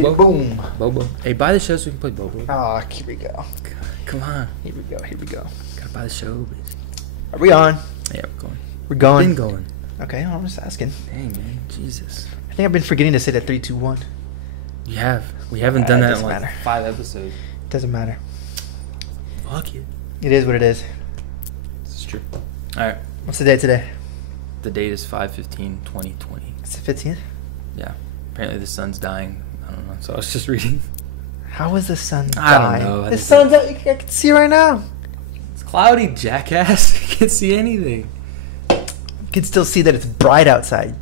Bobo? Boom. Bobo. Hey, buy the show so we can play Bobo. Oh, here we go. Come on. Here we go. Here we go. Gotta buy the show, bitch. Are we on? Yeah, we're going. We're going. Been going. Okay, I'm just asking. Dang, man. Jesus. I think I've been forgetting to say that 3, 2, 1. You have. We haven't done It that in doesn't like matter. 5 episodes. Doesn't matter. Fuck it. It is what it is. It's true. Alright. What's the date today? The date is 5/15/2020. It's the 15th. Yeah. Apparently the sun's dying. I don't know. So I was just reading. How is the sun I don't dying? know. I The think sun's out. I can see right now. It's cloudy, jackass. You can't see anything. You can still see that it's bright outside.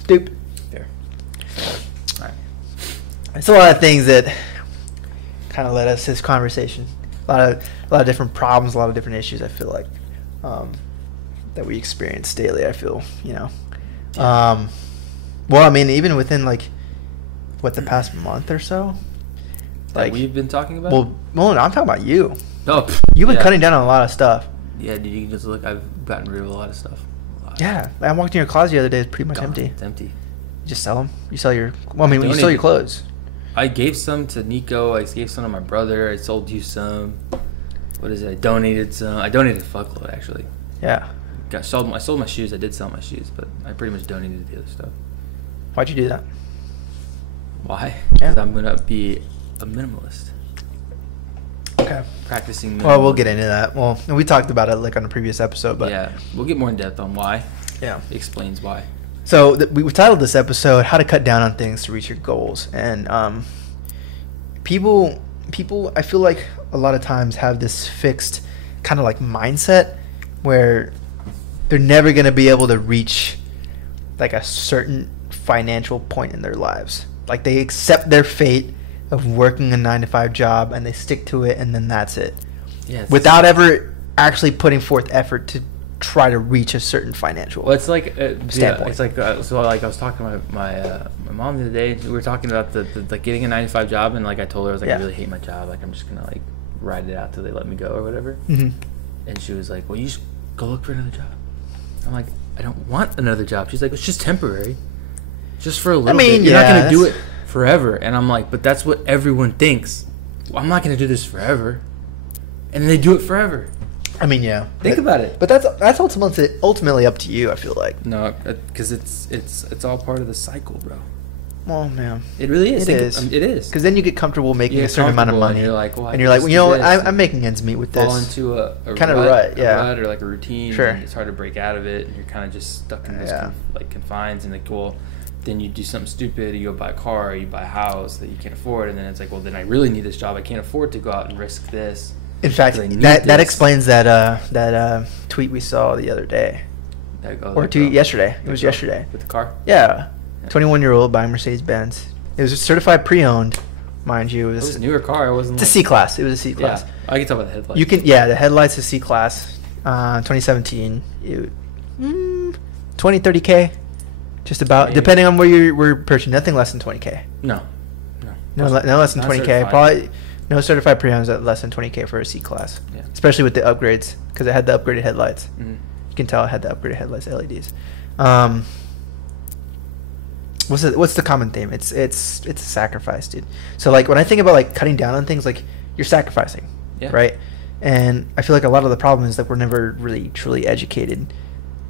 Stupid. There. Alright. It's a lot of things that kind of led us to this conversation. A lot of different problems, a lot of different issues. I feel like that we experience daily. I feel, Yeah. well, I mean, even within like what the past month or so, That we've been talking about? well, no, I'm talking about you. Oh, You've been yeah. cutting down on a lot of stuff. Yeah, dude, you can just look. I've gotten rid of a lot of stuff. Yeah, I walked in your closet the other day. It's pretty much Gone. empty. It's empty. You just sell them. You sell your. Well, I mean, you sell your Donated. clothes. I gave some to Nico. I gave some to my brother. I sold you some. What is it? I donated some. I donated a fuckload, actually. Yeah. I sold my shoes. I did sell my shoes, but I pretty much donated the other stuff. Why'd you do that? Why? Yeah. Because I'm going to be a minimalist. Okay. Practicing minimalism. Well, we'll get into that. Well, we talked about it like on a previous episode, but yeah, we'll get more in depth on why. yeah. It explains why. So we titled this episode "How to Cut Down on Things to Reach Your Goals," and people, I feel like a lot of times have this fixed kind of like mindset where they're never gonna be able to reach like a certain financial point in their lives. Like they accept their fate of working a 9-to-5 job and they stick to it, and then that's it, Yeah. without ever actually putting forth effort to try to reach a certain financial. Well, it's like Standpoint. it's like so. Like I was talking to my mom the other day. We were talking about the like getting a 9-to-5 job, and like I told her I was like, Yeah. I really hate my job. Like I'm just gonna like ride it out till they let me go or whatever. Mhm. And she was like, well, you just go look for another job. I'm like, I don't want another job. She's like, it's just temporary, just for a little mean, bit. You're not yeah, gonna do it that's- forever. And I'm like, but that's what everyone thinks. Well, I'm not gonna do this forever, and they do it forever. I mean, yeah. Think about it. But that's ultimately up to you. I feel like. No, because it's all part of the cycle, bro. Well, man, It really is. It is. It is. because then you get comfortable making You a get certain amount of comfortable and money, you're like, well, I and can you're like, just you do know, this I'm and making ends meet with fall this. into a Kind of rut, yeah. a rut or like a routine. Sure. And it's hard to break out of it, and you're kind of just stuck in those Yeah. confines. And like, well, then you do something stupid. You go buy a car, or you buy a house that you can't afford, and then it's like, well, then I really need this job. I can't afford to go out and risk this. In fact, 'Cause I need that this. explains that tweet we saw the other day, or that two girl- yesterday. It that was girl yesterday. with the car. Yeah, Yeah. 21-year-old buying Mercedes-Benz. It was a certified pre-owned, mind you. It was a newer car. It wasn't. It's a like, C class. It was a C Yeah, class. I can talk about the headlights. You can, yeah, the headlights is C class, 2017, 20, 30K, just about, Maybe. depending on where you're purchasing, nothing less than 20K. No. No less than Not 20K. certified. Probably no certified pre-owns at less than 20K for a C class, Yeah. especially with the upgrades, because it had the upgraded headlights. Mhm. You can tell it had the upgraded headlights, LEDs. What's the common theme? It's a sacrifice, dude. So like when I think about like cutting down on things, like you're sacrificing, Yeah. right? And I feel like a lot of the problem is that we're never really truly educated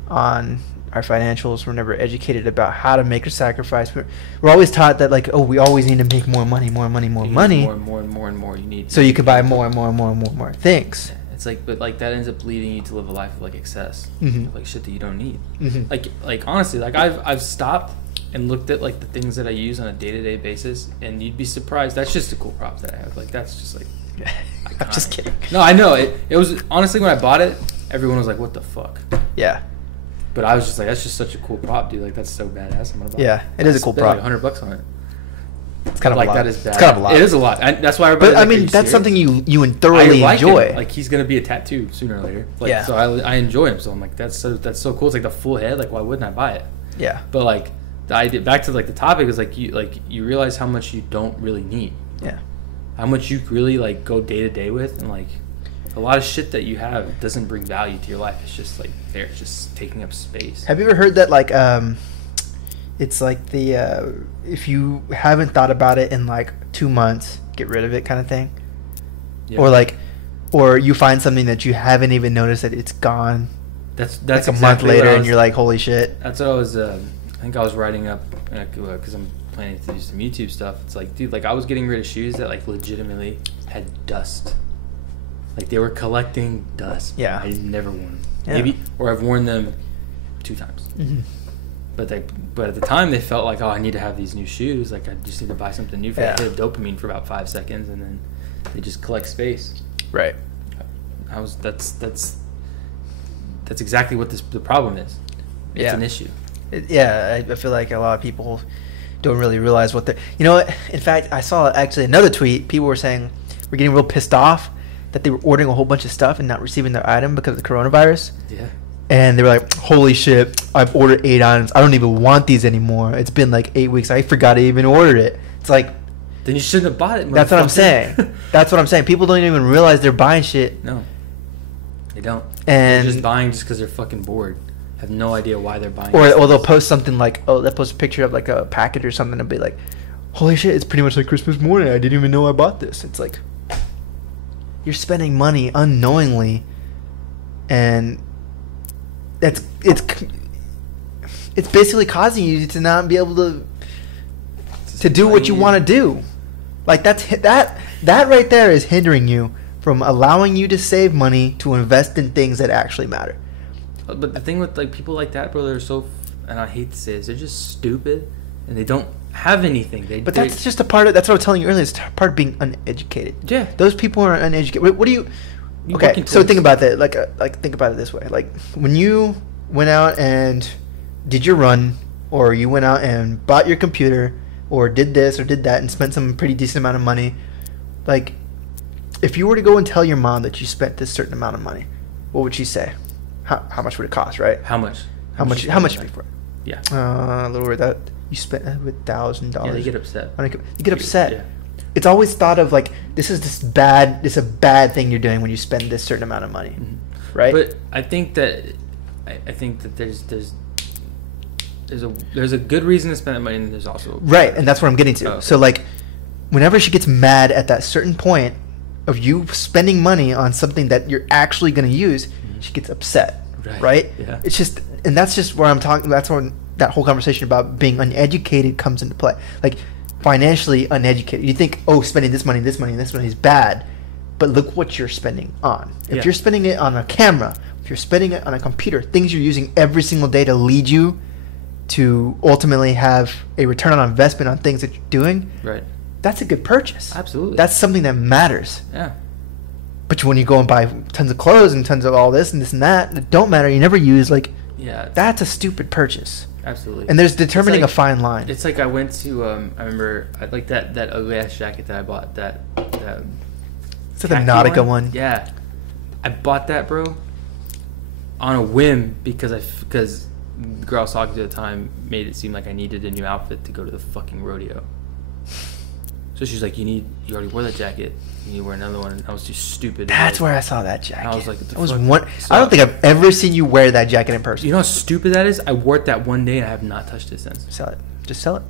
on our financials. We're never educated about how to make a sacrifice. We're always taught that like, oh, we always need to make more money, more money, more You need money, More and more and more and more. You need. so you can buy more and more and more and more and more things. It's like, but like that ends up leading you to live a life of like excess, Mhm. like shit that you don't need. Mhm. Like honestly, like I've stopped and looked at like the things that I use on a day-to-day basis, and you'd be surprised. That's just a cool prop that I have. Like that's just like. I'm just iconic. kidding. No, I know it was honestly when I bought it, everyone was like, "What the fuck?" Yeah. But I was just like, "That's just such a cool prop, dude. Like that's so badass. I'm gonna buy Yeah, it is a cool Spent, like prop. $100 on it. It's kind of like a lot. that is bad. It's kind of a lot. It is a lot. That's why everybody. But I like, "Are mean, you that's serious?" something you thoroughly I like enjoy. him. Like he's gonna be a tattoo sooner or later. Like, Yeah. So I enjoy him. So I'm like, that's so cool. It's like the full head. Like why wouldn't I buy it? Yeah. But like the idea back to like the topic is like you realize how much you don't really need. Yeah. How much you really like go day to day with, and like a lot of shit that you have doesn't bring value to your life. It's just like there. It's just taking up space. Have you ever heard that like It's like the if you haven't thought about it in like 2 months, get rid of it kind of thing. Yeah. Or you find something that you haven't even noticed that it's gone. That's like a exactly month later, what I and was- you're like, holy shit. That's what I was. I think I was writing up because I'm planning to do some YouTube stuff. It's like, dude, like I was getting rid of shoes that like legitimately had dust. Like they were collecting dust. Yeah. I never worn them. Yeah. Maybe, or I've worn them 2 times. Mhm. But at the time they felt like, oh, I need to have these new shoes. Like I just need to buy something new for Yeah. a hit of dopamine for about 5 seconds, and then they just collect space. Right. That's exactly what the problem is. It's Yeah. an issue. I feel like a lot of people don't really realize what they're. You know what? In fact, I saw actually another tweet. People were saying we're getting real pissed off that they were ordering a whole bunch of stuff and not receiving their item because of the coronavirus. Yeah. And they were like, holy shit, I've ordered 8 items. I don't even want these anymore. It's been like 8 weeks. I forgot I even ordered it. It's like, Then you shouldn't have bought it. that's what I'm motherfucker. saying. That's what I'm saying. People don't even realize they're buying shit. No, they don't. And they're just buying just because they're fucking bored. Have no idea why they're buying. or they'll post something like, oh, they'll post a picture of like a package or something and be like, holy shit, it's pretty much like Christmas morning. I didn't even know I bought this. It's like, you're spending money unknowingly, and it's basically causing you to not be able to do what you want to do. Like that right there is hindering you from allowing you to save money to invest in things that actually matter. But the thing with like people like that, bro, they're so, and I hate to say this, they're just stupid, and they don't have anything. But that's just a part of. That's what I was telling you earlier. It's a part of being uneducated. Yeah. Those people are uneducated. What do you? You Okay, working so towards- think about that. Like think about it this way. Like when you went out and did your run, or you went out and bought your computer, or did this or did that, and spent some pretty decent amount of money. Like, if you were to go and tell your mom that you spent this certain amount of money, what would she say? How much would it cost? Right? How much? How much? you How much? spend? For it? Yeah. A little over that. You spent $1,000. Yeah, they get upset. You get upset. Yeah. It's always thought of like this is a bad thing you're doing when you spend this certain amount of money, right? But I think that there's a good reason to spend that money, and there's also Right, and that's what I'm getting to. Oh, okay. So like, whenever she gets mad at that certain point of you spending money on something that you're actually going to use, she gets upset. Right. Right? Yeah. It's just, and that's just where I'm talking. That's when that whole conversation about being uneducated comes into play. Like, financially uneducated. You think, oh, spending this money is bad, but look what you're spending on. If Yeah. you're spending it on a camera, if you're spending it on a computer, things you're using every single day to lead you to ultimately have a return on investment on things that you're doing, Right. that's a good purchase. Absolutely. That's something that matters. Yeah. But when you go and buy tons of clothes and tons of all this and that don't matter, you never use, like, Yeah. that's a stupid purchase. Absolutely. And there's determining It's a fine line. It's like I went to I remember I like that ugly ass jacket that I bought that Is that the khaki Nautica one? Yeah. I bought that, bro, on a whim because because the girl I was talking to at the time made it seem like I needed a new outfit to go to the fucking rodeo. So she's like, you already wore that jacket. You need to wear another one. And I was too stupid. That's where I saw that jacket. I was like, what the that was fuck? one. So- I don't think I've ever seen you wear that jacket in person. You know how stupid that is? I wore it that one day and I have not touched it since. Sell it. Just sell it.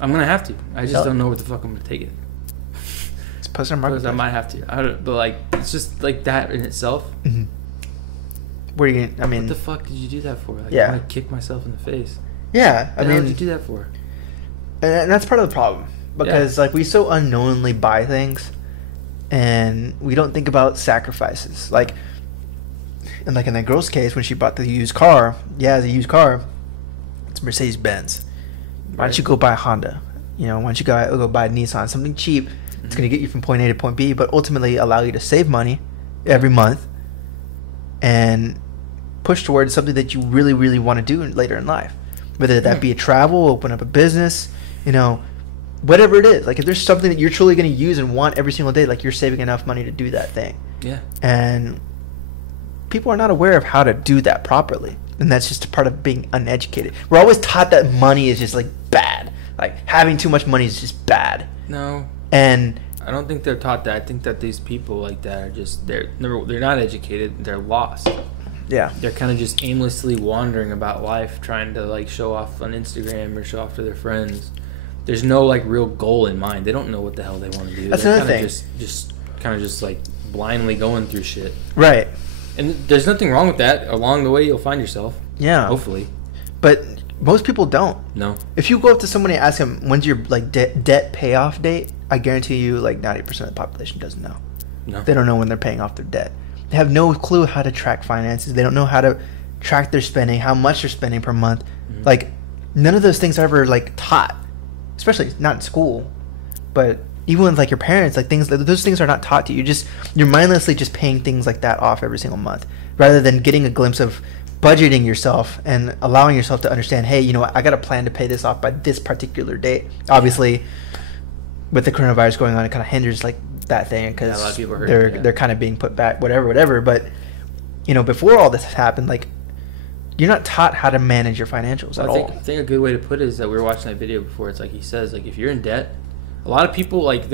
I'm gonna have to. I just Sell it. don't know where the fuck I'm gonna take it. Just post it on Because Marketplace. I might have to. I don't, but like, it's just like that in itself. Mhm. Where are you gonna, I mean, What the fuck did you do that for? Like, Yeah. I want to kick myself in the face. yeah, I What the hell did mean, you do that for? and that's part of the problem because like we so unknowingly buy things, and we don't think about sacrifices. Like, and like in that girl's case, when she bought the used car, it's a used car. It's Mercedes Benz. Why don't you go buy a Honda? You know, why don't you go buy a Nissan? Something cheap. It's going to get you from point A to point B, but ultimately allow you to save money every month and push towards something that you really, really want to do later in life. Whether that be a travel, open up a business, you know, whatever it is. Like if there's something that you're truly going to use and want every single day, like you're saving enough money to do that thing. Yeah. And people are not aware of how to do that properly. And that's just a part of being uneducated. We're always taught that money is just like bad. Like having too much money is just bad. No, And I don't think they're taught that. I think that these people like that are just they're not educated. They're lost. Yeah. They're kind of just aimlessly wandering about life, trying to like show off on Instagram or show off to their friends. There's no like real goal in mind. They don't know what the hell they want to do. That's They're another kinda thing. Just kind of just like blindly going through shit. Right. And there's nothing wrong with that. Along the way, you'll find yourself. Yeah. Hopefully. But most people don't. No. If you go up to somebody and ask them, when's your like debt payoff date? I guarantee you like 90% of the population doesn't know. No. They don't know when they're paying off their debt. They have no clue how to track finances. They don't know how to track their spending, how much they're spending per month. Mhm. Like, none of those things are ever like taught, especially not in school. But even with like your parents, like those things are not taught to you. You're mindlessly just paying things like that off every single month, rather than getting a glimpse of budgeting yourself and allowing yourself to understand, hey, you know what, I got a plan to pay this off by this particular date. Obviously, with the coronavirus going on, it kind of hinders like that thing Yeah, a because lot of people are hurting, they're kind of being put back, whatever. But you know, before all this happened, like, you're not taught how to manage your financials at all. I think a good way to put it is that we were watching that video before. It's like he says, like, if you're in debt, a lot of people like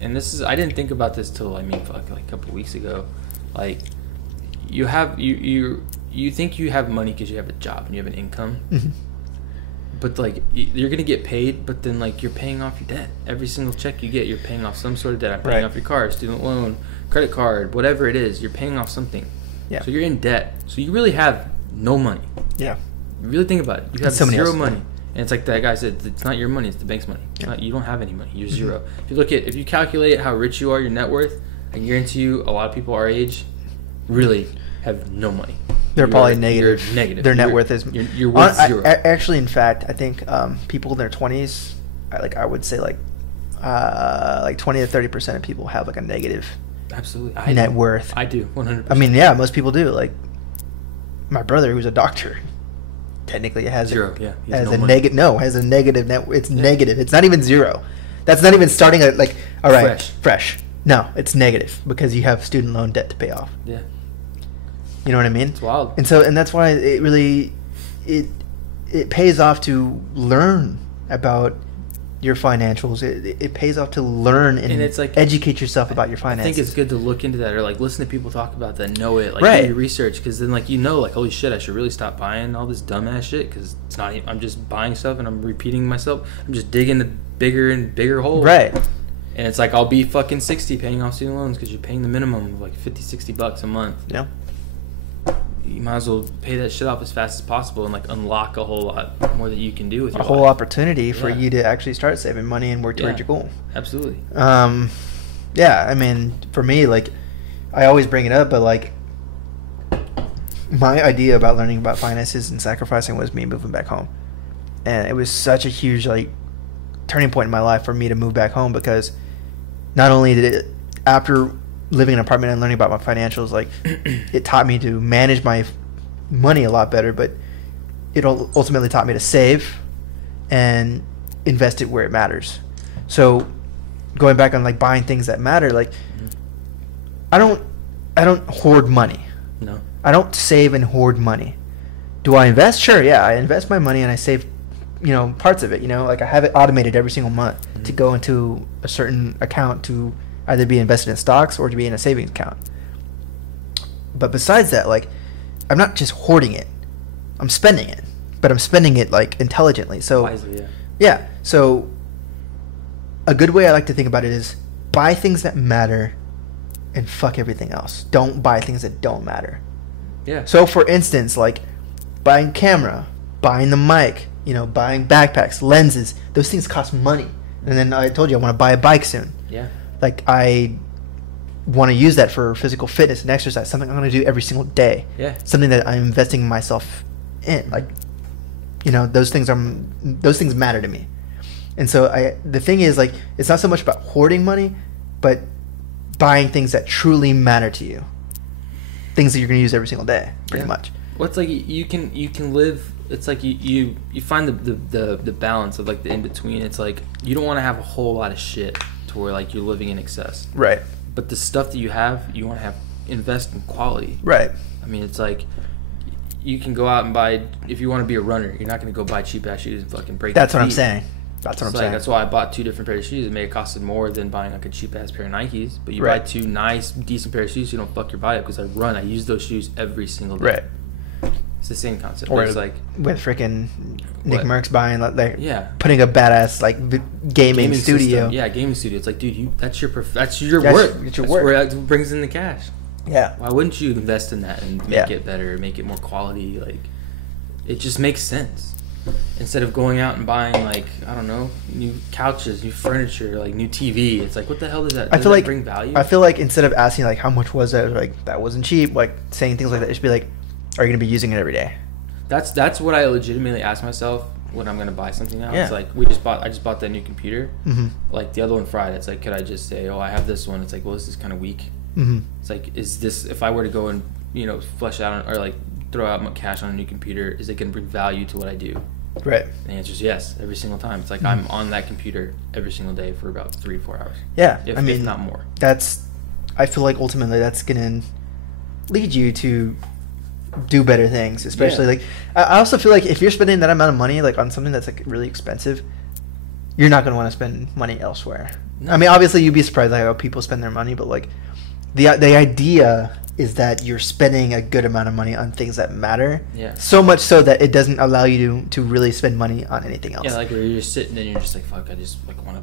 and this is, I didn't think about this till like a couple of weeks ago. Like, you think you have money because you have a job and you have an income, Mhm. but like you're gonna get paid, but then like you're paying off your debt. Every single check you get, you're paying off some sort of debt. I'm paying Right. off your car, student loan, credit card, whatever it is. You're paying off something. Yeah. So you're in debt. So you really have no money. Yeah. You really think about it. You have somebody zero else's money. money. And it's like that guy said, it's not your money, it's the bank's money. It's Yeah. not, you don't have any money. You're Mhm. zero. If you calculate how rich you are, your net worth, I guarantee you a lot of people our age really have no money. They're probably negative. You're negative. Their net You're- worth is you're worth zero. Actually, in fact, I think people in their 20s, I would say like 20 to 30% of people have like a negative Absolutely. net worth. I do, 100%. I mean, yeah, most people do. Like my brother, who's a doctor, technically has Zero, yeah. He has has no a money. negative. No, has a negative net. It's Yeah. negative. It's not even zero. That's not even starting at like, all right, Fresh. No, it's negative because you have student loan debt to pay off. Yeah. You know what I mean? It's wild. And that's why it really it pays off to learn about your financials. It pays off to learn and it's like, educate yourself about your I finances. think it's good to look into that or like listen to people talk about that, know it, like Right. do your research, because then like like holy shit, I should really stop buying all this dumbass shit because it's not. I'm just buying stuff and I'm repeating myself. I'm just digging the bigger and bigger hole. Right. And it's like I'll be fucking 60 paying off student loans because you're paying the minimum of like $50-$60 a month. Yeah. You might as well pay that shit off as fast as possible and like unlock a whole lot more that you can do with A your whole life. opportunity for Yeah. you to actually start saving money and work towards Yeah. your goal. Absolutely. Yeah, I mean, for me, like, I always bring it up, but like, my idea about learning about finances and sacrificing was me moving back home, and it was such a huge like turning point in my life for me to move back home, because not only did it, after living in an apartment and learning about my financials, like, it taught me to manage my money a lot better, but it ultimately taught me to save and invest it where it matters. So going back on like buying things that matter, like, I don't hoard money. No. I don't save and hoard money. Do I invest? Sure, yeah. I invest my money and I save, parts of it. Like I have it automated every single month to go into a certain account to either be invested in stocks or to be in a savings account. But besides that, like, I'm not just hoarding it. I'm spending it, but I'm spending it like intelligently. So Wisely, yeah. yeah. So a good way I like to think about it is buy things that matter and fuck everything else. Don't buy things that don't matter. Yeah. So for instance, like buying camera, buying the mic, buying backpacks, lenses, those things cost money. And then I told you I want to buy a bike soon. Yeah. Like I want to use that for physical fitness and exercise, something I'm going to do every single day. Yeah. Something that I'm investing myself in. Like, those things matter to me. And so the thing is, like, it's not so much about hoarding money, but buying things that truly matter to you. Things that you're going to use every single day, pretty much. Well, it's like you can live. It's like you find the balance of like the in between. It's like you don't want to have a whole lot of shit to where like you're living in excess. Right. But the stuff that you want to invest in quality. Right. I mean, it's like you can go out and buy, if you want to be a runner, you're not going to go buy cheap ass shoes and fucking break. That's your what I'm feet. saying. That's what I'm Like, saying. that's why I bought 2 different pairs of shoes. It may have costed more than buying like a cheap ass pair of Nikes, but you Right. buy 2 nice, decent pair of shoes, so you don't fuck your body up. Because I use those shoes every single day. Right. It's the same concept. Or It's like, with freaking Nick What? Merckx buying like yeah, putting a badass like gaming studio. system. Yeah, gaming studio. It's like, dude, that's your that's your That's- work. it's your That's work. where that brings in the cash. Yeah. Why wouldn't you invest in that and make Yeah. it better, make it more quality? Like, it just makes sense. Instead of going out and buying, like, I don't know, new couches, new furniture, like new TV, it's like, what the hell does that? I Does feel that like bring value? I feel like instead of asking like how much was that, like that wasn't cheap, like saying things like that, it should be like, are you gonna be using it every day? That's what I legitimately ask myself when I'm gonna buy something now. Yeah. It's like I just bought that new computer. Mm-hmm. Like the other one fried. It's like, could I just say, oh, I have this one? It's like, well, this is kind of weak. Mm-hmm. It's like, is this, if I were to go and flesh out or like throw out my cash on a new computer, is it gonna bring value to what I do? Right. And the answer is yes, every single time. It's like Mm-hmm. I'm on that computer every single day for about 3-4 hours. Yeah. If, I mean, if not more. I feel like ultimately that's gonna lead you to do better things, especially Yeah. like I also feel like if you're spending that amount of money like on something that's like really expensive, you're not gonna want to spend money elsewhere. No. I mean, obviously you'd be surprised like how people spend their money, but like the idea is that you're spending a good amount of money on things that matter. Yeah. So much so that it doesn't allow you to really spend money on anything else. Yeah, like where you're just sitting and you're just like, fuck, I just like want to.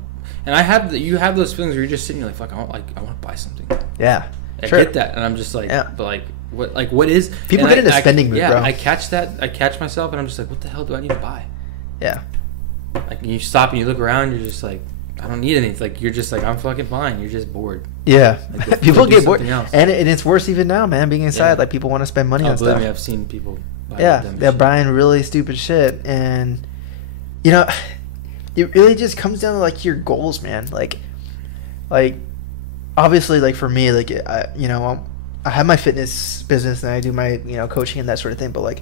And you have those feelings where you're just sitting, you're like, fuck, I want to buy something. Yeah. I Sure. get that, and I'm just like, Yeah. but what is? People and get into spending mood, yeah, bro. I catch myself, and I'm just like, what the hell do I need to buy? Yeah. Like you stop and you look around, you're just like, I don't need anything. Like you're just like, I'm fucking fine. You're just bored. Yeah. Like, go People do get bored, something else. and it's worse even now, man. Being inside, Yeah. like people want to spend money on Believe stuff. me, I've seen people. Buy Yeah, dumb they're shit. buying really stupid shit, and it really just comes down to like your goals, man. Like obviously, like for me, like I have my fitness business and I do my coaching and that sort of thing, but like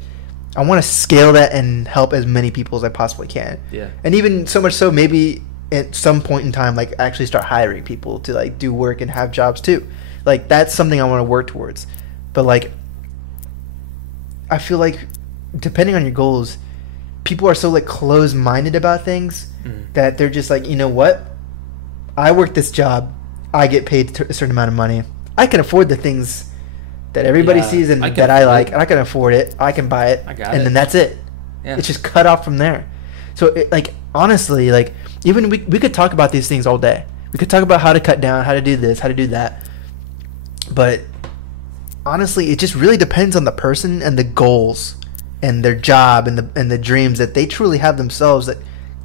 I want to scale that and help as many people as I possibly can. Yeah. And even so much so, maybe at some point in time, like actually start hiring people to like do work and have jobs too. Like that's something I want to work towards. But like, I feel like depending on your goals, people are so like closed-minded about things that they're just like, you know what? I work this job. I get paid a certain amount of money. I can afford the things that everybody Yeah, sees and I can that I afford like, it. and I can afford it. I can buy it, I got and it. then that's it. Yeah. It's just cut off from there. So, like, honestly, like, even we could talk about these things all day. We could talk about how to cut down, how to do this, how to do that. But honestly, it just really depends on the person and the goals and their job and the dreams that they truly have themselves that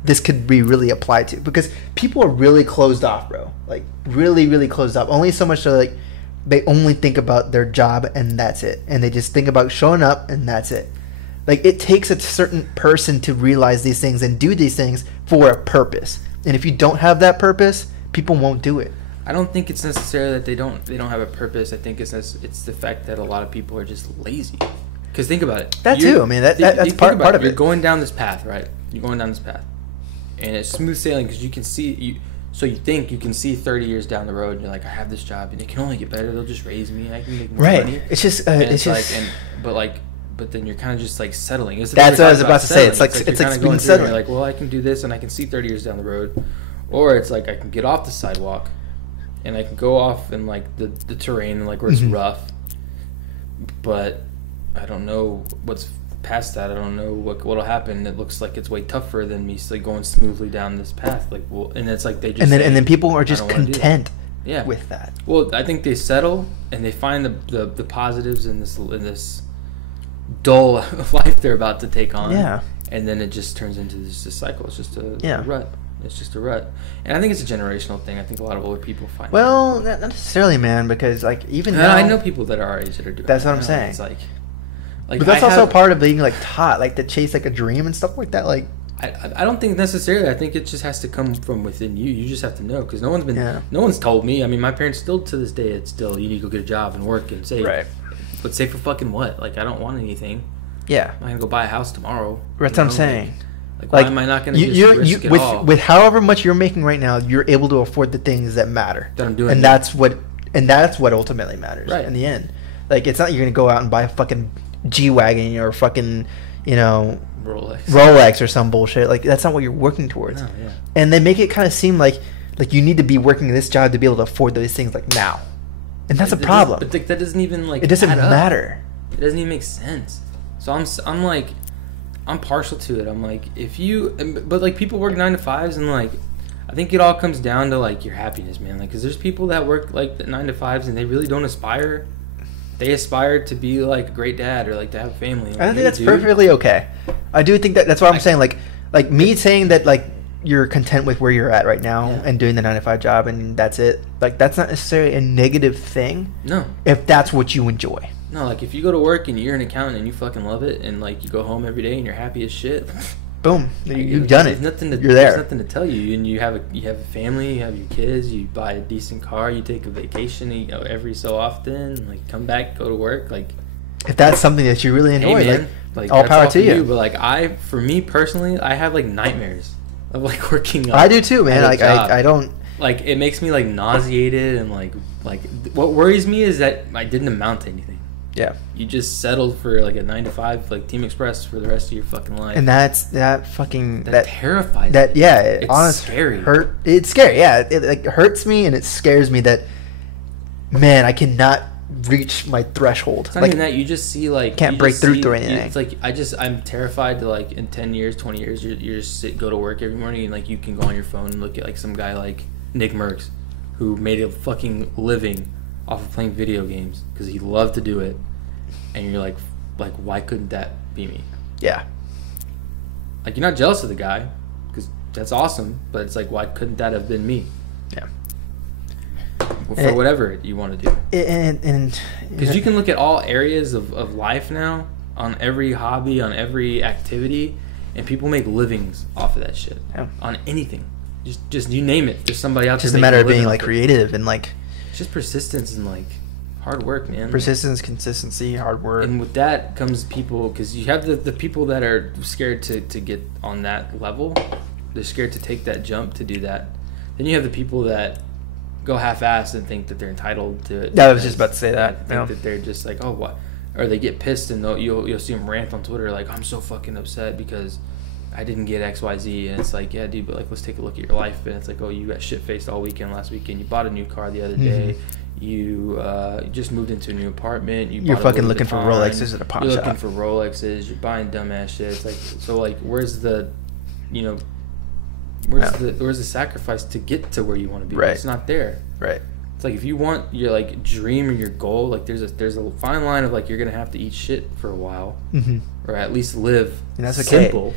this could be really applied to. Because people are really closed off, bro. Like, really, really closed off. Only so much so, like, they only think about their job and that's it. And they just think about showing up and that's it. Like, it takes a certain person to realize these things and do these things for a purpose. And if you don't have that purpose, people won't do it. I don't think it's necessarily that they don't have a purpose. I think it's the fact that a lot of people are just lazy. Because think about it. That too. I mean, that's think part about of You're it. going down this path, right? You're going down this path, and it's smooth sailing because you can see So you think you can see 30 years down the road, and you're like, I have this job, and it can only get better. They'll just raise me. I can make more money. It's just And it's just like, but then you're kind of just like settling. It's the That's thing what I we're was talking about to say. It's settling. like you're kinda being going through and settling. You're like, well, I can do this, and I can see 30 years down the road, or it's like I can get off the sidewalk, and I can go off in like the terrain, like where it's rough, but I don't know what's past that. I don't know what'll happen. It looks like it's way tougher than me like going smoothly down this path. Like, well, and it's like they just and say, then people are "I just don't wanna do that." content Yeah. with that. Well, I think they settle and they find the positives in this dull life they're about to take on. Yeah. And then it just turns into this cycle. It's just a Yeah. rut. It's just a rut. And I think it's a generational thing. I think a lot of older people find Well, not necessarily, man, because like even that. now, I know people that are our age that are doing That's that what I'm now. saying. It's like but that's I also have- part of being like taught, like to chase like a dream and stuff like that. Like, I don't think necessarily. I think it just has to come from within you. You just have to know because no one's told me. I mean, my parents still to this day, it's still you need to go get a job and work and save. Right. But save for fucking what? Like I don't want anything. yeah, I'm not gonna go buy a house tomorrow. that's you what I'm know? saying. Like why am I not gonna just risk it all? With however much you're making right now, you're able to afford the things that matter. That I'm doing, and yeah. that's what ultimately matters. Right. In the end, like it's not you're gonna go out and buy a fucking G-Wagon or fucking Rolex or some bullshit. Like, that's not what you're working towards. No, yeah. And they make it kind of seem like you need to be working this job to be able to afford those things like now. And that's a problem. But that doesn't even like. It doesn't add up. matter. It doesn't even make sense. So I'm like, I'm partial to it. I'm like, but like people work 9 to 5s, and like, I think it all comes down to like your happiness, man. Like, because there's people that work like the 9 to 5s and they really don't aspire. They aspire to be like a great dad or like to have a family. Like, I think that's perfectly okay. I do think that's what I'm saying. Like me saying that like you're content with where you're at right now and doing the 9 to 5 job and that's it. Like, that's not necessarily a negative thing. No. If that's what you enjoy. No, like if you go to work and you're an accountant and you fucking love it, and like you go home every day and you're happy as shit. Boom, you've done it. You're there. There's nothing to tell you, and you have a family, you have your kids, you buy a decent car, you take a vacation, every so often, like come back, go to work, like. If that's something that you really enjoy, hey man, like all power to you. But like for me personally, I have like nightmares of like working. I do too, man. Like I don't. Like it makes me like nauseated, and like what worries me is that I didn't amount to anything. Yeah. You just settled for like a 9 to 5, like Team Express for the rest of your fucking life. And that terrifies me. Yeah, it's honestly scary. It's scary. Yeah, it like hurts me and it scares me that, man, I cannot reach my threshold. It's not even that. You just see like can't break through anything. It's like I'm terrified to like in 10 years, 20 years, you just go to work every morning and like you can go on your phone and look at like some guy like Nick Merckx, who made a fucking living off of playing video games because he loved to do it, and you're like why couldn't that be me? Yeah. Like, you're not jealous of the guy because that's awesome, but it's like, why couldn't that have been me? Yeah. For whatever you want to do. And because you can look at all areas of life now, on every hobby, on every activity, and people make livings off of that shit. Yeah. On anything. Just you name it. There's somebody out there. Just a matter of being like creative and like. It's just persistence and like hard work, man. Persistence, consistency, hard work. And with that comes people, because you have the people that are scared to get on that level. They're scared to take that jump to do that. Then you have the people that go half-assed and think that they're entitled to it. Yeah, I was just about to say that. Think that they're just like, oh, what? Or they get pissed and you'll see them rant on Twitter like, I'm so fucking upset because I didn't get XYZ. And it's like, yeah, dude, but like, let's take a look at your life. And it's like, oh, you got shit-faced all weekend last weekend. You bought a new car the other day. You just moved into a new apartment. You're fucking looking for Rolexes at a pawn shop. You're looking for Rolexes. You're buying dumbass shit. It's like, so like, where's the sacrifice to get to where you want to be? Right. It's not there. Right. It's like, if you want your like dream or your goal, like there's a fine line of like, you're gonna have to eat shit for a while, or at least live. And that's simple. Okay.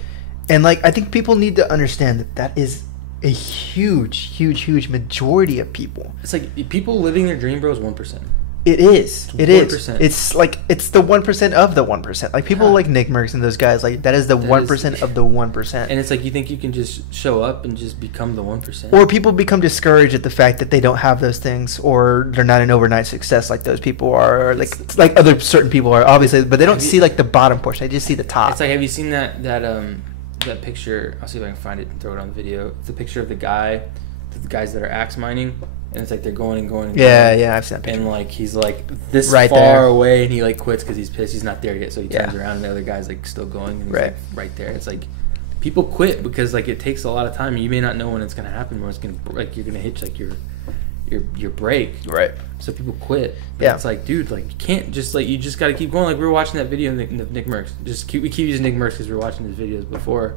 And like, I think people need to understand that is a huge majority of people. It's like people living their dream, bro, is 1%. It is. It 1%. is. It's like, it's the 1% of the 1%. Like people like Nick Merckx and those guys, like that is the 1% of the 1%. And it's like, you think you can just show up and just become the 1%? Or people become discouraged at the fact that they don't have those things, or they're not an overnight success like those people are, or like other certain people are, obviously, but they don't see like the bottom portion. They just see the top. It's like, have you seen that picture? I'll see if I can find it and throw it on the video. It's a picture of the guys that are axe mining. And it's like they're going and going and going. Yeah, I've seen that picture. And like he's like this right far there. away, and he like quits because he's pissed. He's not there yet, so he turns around, and the other guy's like still going, and he's like right there. It's like people quit because like it takes a lot of time. And you may not know when it's gonna happen, or it's gonna like you're gonna hit like your break. Right. So people quit. But it's like, dude, like you can't just like, you just got to keep going. Like we were watching that video of Nick Merckx. We keep using Nick Merckx because we were watching his videos before.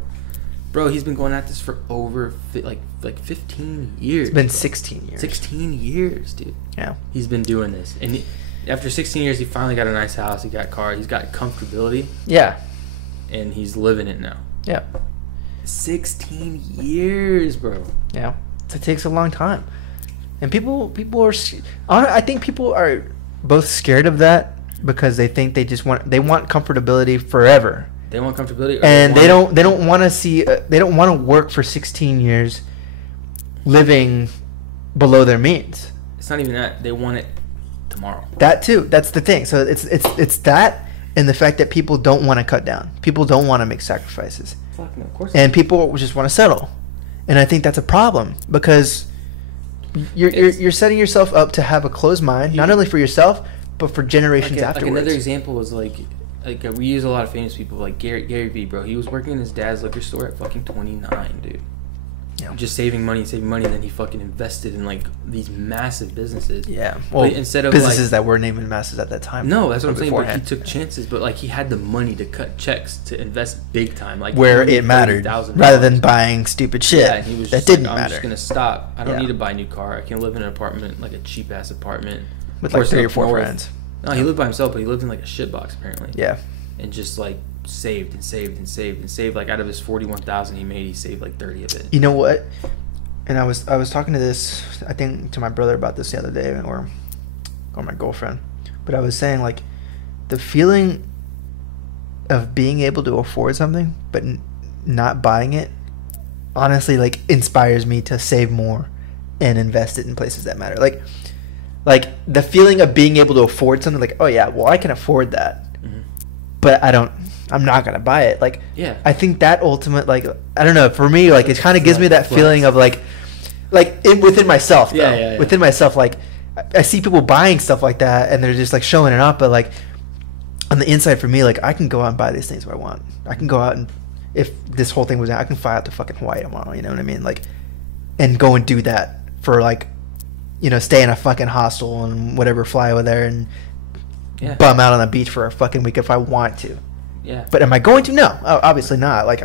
Bro, he's been going at this for over like 15 years. It's been 16 years. 16 years, dude. Yeah. He's been doing this. And after 16 years, he finally got a nice house. He got a car. He's got comfortability. Yeah. And he's living it now. Yeah. 16 years, bro. Yeah. It takes a long time. And people are... I think people are both scared of that because they think they want comfortability forever. They want comfortability, and they don't want to see. They don't want to work for 16 years, living below their means. It's not even that. They want it tomorrow. That too. That's the thing. So it's that, and the fact that people don't want to cut down. People don't want to make sacrifices. Fuck no, of course. And people just want to settle, and I think that's a problem because you're setting yourself up to have a closed mind, not only for yourself but for generations afterwards. Like another example was like like we use a lot of famous people like Gary Vee, bro. He was working in his dad's liquor store at fucking 29, dude. Yeah. Just saving money, and then he fucking invested in like these massive businesses. Yeah. Well, but instead of businesses like, that were naming masses at that time. No, that's what I'm saying. But beforehand. he took chances, but like he had the money to cut checks to invest big time, like where it mattered, rather than buying stupid shit yeah, and he was that just didn't like, I'm matter. just gonna stop. I don't Yeah. need to buy a new car. I can live in an apartment, like a cheap ass apartment With Of like course, 3 or up 4 north. friends. No, he lived by himself, but he lived in like a shitbox apparently. Yeah. And just like saved and saved and saved and saved. Like out of his 41,000 he made, he saved like 30 of it. You know what? And I was talking to this, I think, to my brother about this the other day, or my girlfriend. But I was saying, like, the feeling of being able to afford something but not buying it, honestly, like, inspires me to save more and invest it in places that matter. Like the feeling of being able to afford something, like, oh yeah, well, I can afford that, but I'm not gonna buy it. Like, Yeah. I think that ultimate, like, I don't know, for me, like, it kind of gives me that feeling of like within myself, though. Yeah. Within myself, like, I see people buying stuff like that and they're just like showing it off, but like on the inside, for me, like, I can go out and buy these things if I want. I can go out and, if this whole thing was out, I can fly out to fucking Hawaii tomorrow, you know what I mean? Like, and go and do that for, like, you know, stay in a fucking hostel and whatever, fly over there and Yeah. bum out on the beach for a fucking week if I want to. Yeah. But am I going to? No, obviously not. Like,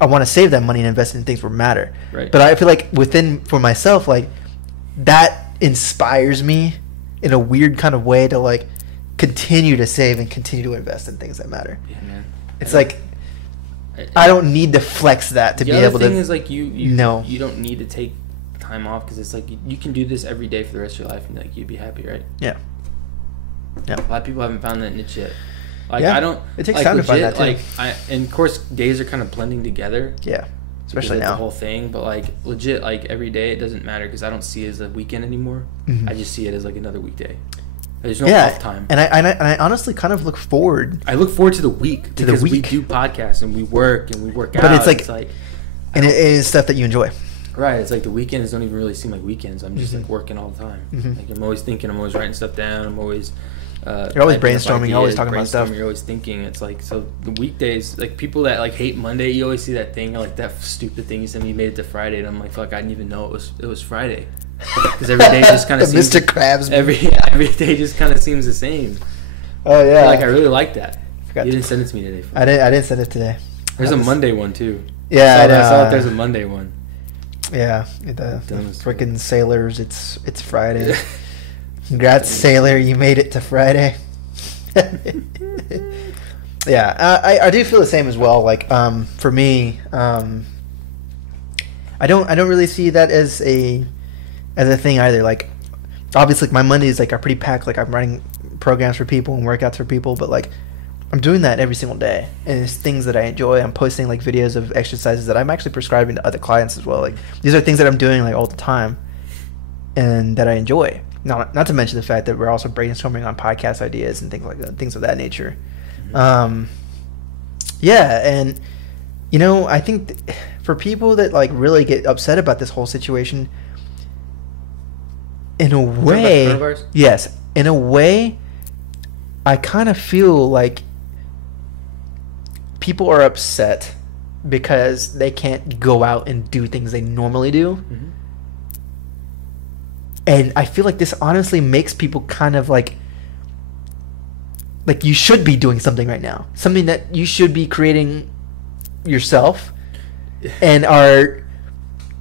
I want to save that money and invest in things that matter. Right. But I feel like for myself, like, that inspires me in a weird kind of way to, like, continue to save and continue to invest in things that matter. Yeah, man. It's like, I don't need to flex that to the be other able thing to. is like you No. you don't need to take time off because it's like you can do this every day for the rest of your life and like you'd be happy, right? Yeah. Yeah. A lot of people haven't found that niche yet. Like Yeah. I don't. It takes like, time to find legit, that, too. Like and of course days are kind of blending together. Yeah. Especially because of now. the whole thing, but like legit, like every day it doesn't matter because I don't see it as a weekend anymore. Mhm. I just see it as like another weekday. There's no Yeah. off time. And I honestly kind of look forward. I look forward to the week To the because we week. do podcasts and we work out. But it's like- it's like And it is stuff that you enjoy. right. It's like the weekends don't even really seem like weekends. I'm just like working all the time. Mhm. Like I'm always thinking. I'm always writing stuff down. I'm always. You're always typing up brainstorming, you're always ideas, talking about stuff. brainstorming, You're always thinking. It's like so the weekdays. Like people that like hate Monday, you always see that thing like that stupid thing you sent me. You made it to Friday, and I'm like, fuck, I didn't even know it was Friday. Because every day just kind of The seems Mr. Krabs. every day just kind of seems the same. Oh yeah. Like I really like that. Forgot You to- didn't send it to me today. I didn't send it today. There's a That was- Monday one too. Yeah, I I know. saw that there's a Monday one. Yeah, the Dumb as freaking sailors. It's Friday. Congrats, sailor! You made it to Friday. Yeah, I do feel the same as well. Like, for me, I don't really see that as a thing either. Like, obviously, like, my Mondays are pretty packed. Like, I'm writing programs for people and workouts for people, but like, I'm doing that every single day, and it's things that I enjoy. I'm posting like videos of exercises that I'm actually prescribing to other clients as well. Like, these are things that I'm doing like all the time, and that I enjoy. Not to mention the fact that we're also brainstorming on podcast ideas and things like that, things of that nature. Yeah, and you know, I think for people that like really get upset about this whole situation, in a way, coronavirus? yes, in a way, I kind of feel like people are upset because they can't go out and do things they normally do. Mm-hmm. And I feel like this honestly makes people kind of like you should be doing something right now. Something that you should be creating yourself, and are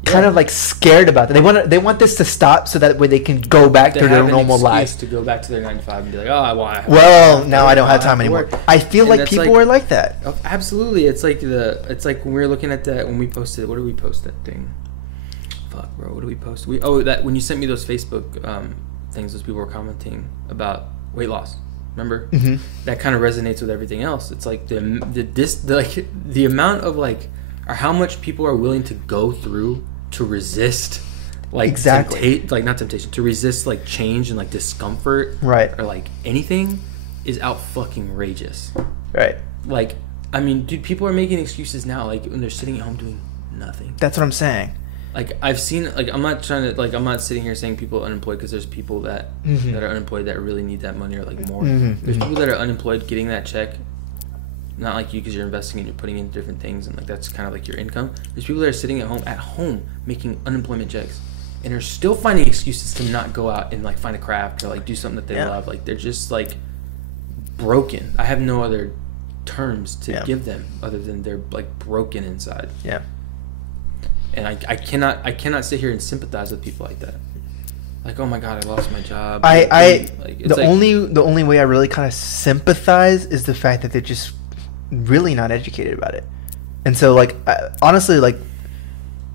kind of like scared about that. They want this to stop so that way they can go back They to their have an normal excuse lives. to go back to their 9 to 5 and be like, oh, Well, now I don't have time to anymore. work. I feel And like that's people are like that. Oh, absolutely. It's like when we were looking at that when we posted. What did we post that thing? Fuck, bro. What did we post? That when you sent me those Facebook things, those people were commenting about weight loss. Remember? Mm-hmm. That kind of resonates with everything else. It's like the amount of like, or how much people are willing to go through to resist, like Exactly. like not temptation, to resist like change and like discomfort, Right. or like anything, is out fucking rageous. Right. Like, I mean, dude, people are making excuses now, like when they're sitting at home doing nothing. That's what I'm saying. Like I've seen, like I'm not sitting here saying people are unemployed, because there's people that Mhm. that are unemployed that really need that money or like more. Mhm, There's mhm. people that are unemployed getting that check not like you because you're investing and you're putting into different things and like that's kind of like your income. There's people that are sitting at home making unemployment checks and are still finding excuses to not go out and like find a craft or like do something that they love. Like they're just like broken. I have no other terms to give them other than they're like broken inside. Yeah. And I cannot sit here and sympathize with people like that. Like, oh my god, I lost my job. The only way I really kind of sympathize is the fact that they're just really not educated about it. And so like honestly, like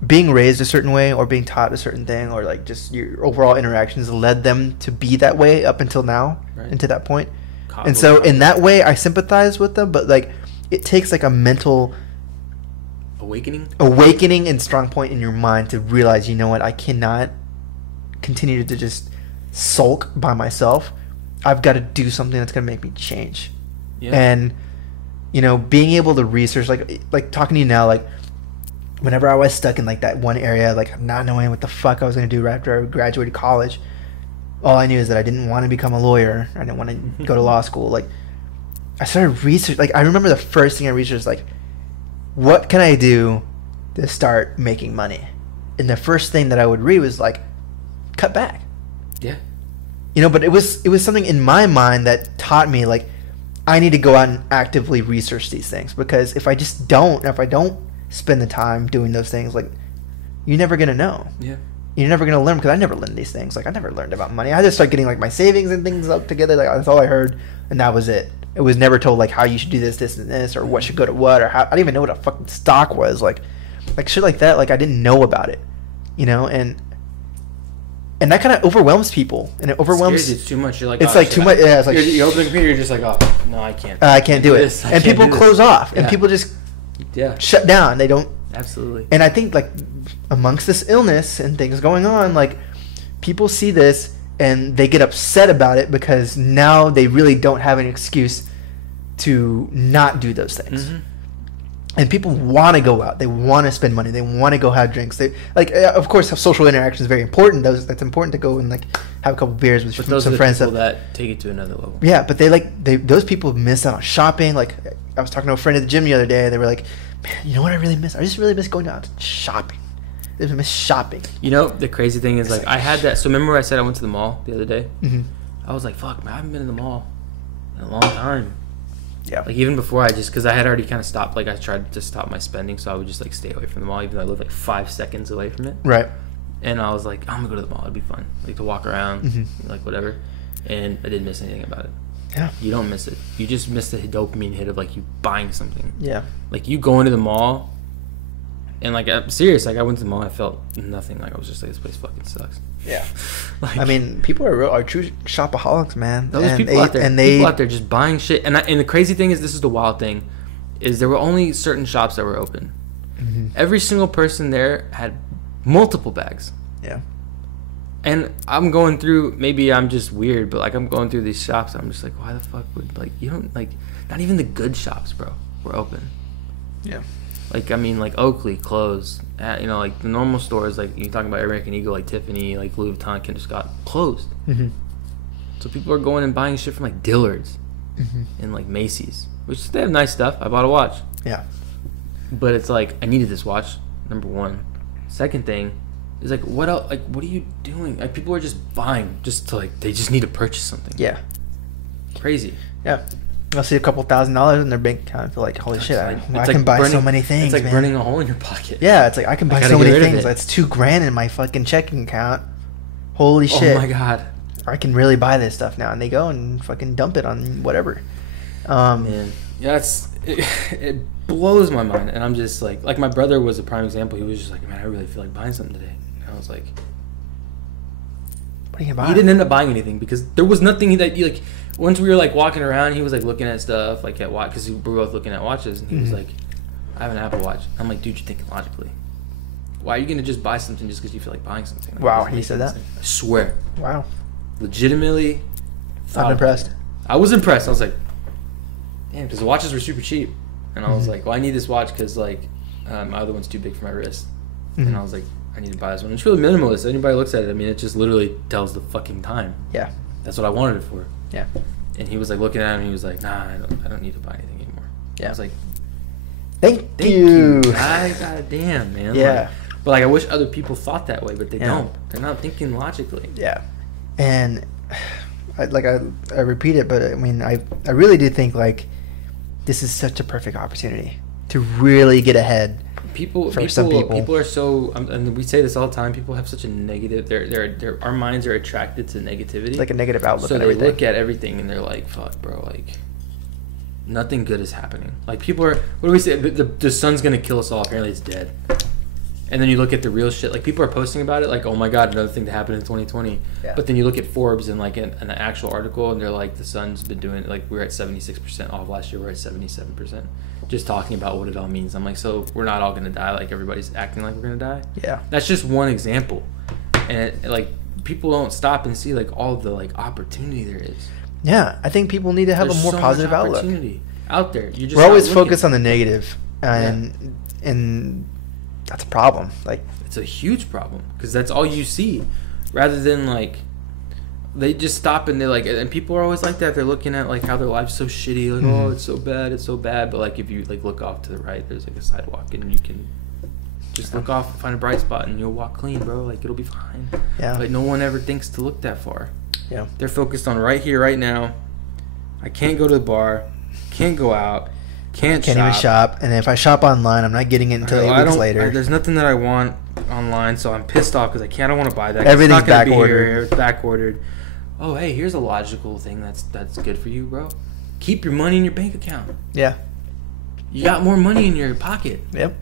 being raised a certain way or being taught a certain thing or like just your overall interactions led them to be that way up until now, and to that point. And so in that way I sympathize with them, but like it takes like a mental awakening and strong point in your mind to realize, you know what, I cannot continue to just sulk by myself. I've got to do something that's going to make me change. And you know, being able to research, like talking to you now, like whenever I was stuck in like that one area, like not knowing what the fuck I was going to do right after I graduated college, all I knew is that I didn't want to become a lawyer. I didn't want to go to law school. Like I started research. Like I remember the first thing I researched, like what can I do to start making money? And the first thing that I would read was like, cut back. Yeah. You know, but it was something in my mind that taught me like I need to go out and actively research these things, because if I don't spend the time doing those things, like you're never gonna know. Yeah. You're never gonna learn, because I never learned these things. Like I never learned about money. I just started getting like my savings and things up together. Like that's all I heard, and that was it. It was never told like how you should do this, and this, or what should go to what, or how. I didn't even know what a fucking stock was. Like shit like that. Like I didn't know about it, you know, and that kind of overwhelms people, and it overwhelms. It's too much. You're like, it's like too much. Yeah, it's like you open the computer, you're just like, oh no, I can't. I can't do it. And people close off, and people just shut down. They don't. Absolutely. And I think like amongst this illness and things going on, like people see this and they get upset about it because now they really don't have an excuse to not do those things. Mm-hmm. And people want to go out. They want to spend money. They want to go have drinks. They like, of course, social interaction is very important. That's important to go and like have a couple beers with some friends. People that take it to another level. Yeah, but those people miss out on shopping. Like I was talking to a friend at the gym the other day, and they were like, "Man, you know what I really miss? I just really miss going out shopping. I just miss shopping." You know, the crazy thing is like I had that. So remember I said I went to the mall the other day? Mm-hmm. I was like, "Fuck, man, I haven't been in the mall in a long time." Yeah. Like even before because I had already kind of stopped, like I tried to stop my spending, so I would just like stay away from the mall, even though I lived like 5 seconds away from it. Right. And I was like, I'm gonna go to the mall, it'd be fun. Like to walk around, mm-hmm. like whatever. And I didn't miss anything about it. Yeah. You don't miss it. You just miss the dopamine hit of like you buying something. Yeah. Like you go into the mall and like I'm serious, like I went to the mall, I felt nothing. Like I was just like, this place fucking sucks. Yeah. Like, I mean, people are true shopaholics, man. Those people out there just buying shit. And the crazy thing is, this is the wild thing, is there were only certain shops that were open. Mm-hmm. Every single person there had multiple bags. Yeah. And I'm going through, maybe I'm just weird, but like I'm going through these shops, and I'm just like, why the fuck would, like, you don't, like, not even the good shops, bro, were open. Yeah. Like, I mean, like Oakley closed. You know, like the normal stores, like you're talking about American Eagle, like Tiffany, like Louis Vuitton, Kinder Scott, closed. Mm-hmm. So people are going and buying shit from like Dillard's mm-hmm. and like Macy's, which they have nice stuff. I bought a watch. Yeah. But it's like, I needed this watch, number one. Second thing is like, what else? Like, what are you doing? Like, people are just buying just to like, they just need to purchase something. Yeah. Crazy. Yeah. I'll see a couple $1,000s in their bank account and feel like, holy shit, I like can buy so many things. It's like man. burning a hole in your pocket. Yeah, it's like I can buy so many things. That's $2,000 in my fucking checking account. Holy shit. Oh my god. I can really buy this stuff now. And they go and fucking dump it on whatever. Man. Yeah, it blows my mind. And I'm just like my brother was a prime example. He was just like, man, I really feel like buying something today. And I was like, what are you gonna buy? He didn't end up buying anything because there was nothing that you like. Once we were like walking around, he was like looking at stuff like at watch, because we were both looking at watches, and he was like, I have an Apple Watch. I'm like, dude, you're thinking logically. Why are you gonna just buy something just because you feel like buying something? Like, wow, he said that? I swear. Wow. Legitimately. I'm impressed. I was impressed. I was like, damn, because the watches were super cheap, and I was like, well, I need this watch because like my other one's too big for my wrist, and I was like, I need to buy this one. It's really minimalist. Anybody looks at it, I mean, it just literally tells the fucking time. Yeah. That's what I wanted it for. Yeah. And he was like looking at him, and he was like, nah, I don't need to buy anything anymore. Yeah. I was like, Thank thank you. you. God damn, man. Yeah. Like, but like, I wish other people thought that way, but they Yeah. don't. They're not thinking logically. Yeah. And I repeat it, but I mean, I really do think like this is such a perfect opportunity to really get ahead. People are so, and we say this all the time. People have such a negative. Our minds are attracted to negativity, Like a negative outlook so on they everything. look at everything and they're like, "Fuck, bro! Like, nothing good is happening." Like people are. What do we say? The sun's gonna kill us all. Apparently, it's dead. And then you look at the real shit. Like people are posting about it. Like, oh my god, another thing to happen in 2020. Yeah. But then you look at Forbes and like an actual article, and they're like, the sun's been doing, like, we're at 76% off last year. We're at 77%. Just talking about what it all means. I'm like, so we're not all gonna die. Like everybody's acting like we're gonna die. Yeah. That's just one example, and like people don't stop and see like all the like opportunity there is. Yeah, I think people need to have There's a more so positive much outlook. opportunity out there. You just We're always not looking. focused on the negative, and that's a problem. Like, It's a huge problem because that's all you see, rather than like they just stop and they're like, and people are always like that. They're looking at like how their life's so shitty, like oh it's so bad. But like if you like look off to the right, there's like a sidewalk and you can just look off and find a bright spot and you'll walk clean, bro. Like it'll be fine. Yeah. Like no one ever thinks to look that far. yeah, They're focused on right here, right now. I can't go to the bar, can't go out, can't even shop. And if I shop online, I'm not getting it until 8 weeks later. There's nothing that I want online, so I'm pissed off because I can't. I don't want to buy that. Everything's it's not gonna back be here. ordered. It's back ordered. Oh, hey, here's a logical thing that's good for you, bro. Keep your money in your bank account. Yeah. You got more money in your pocket. Yep.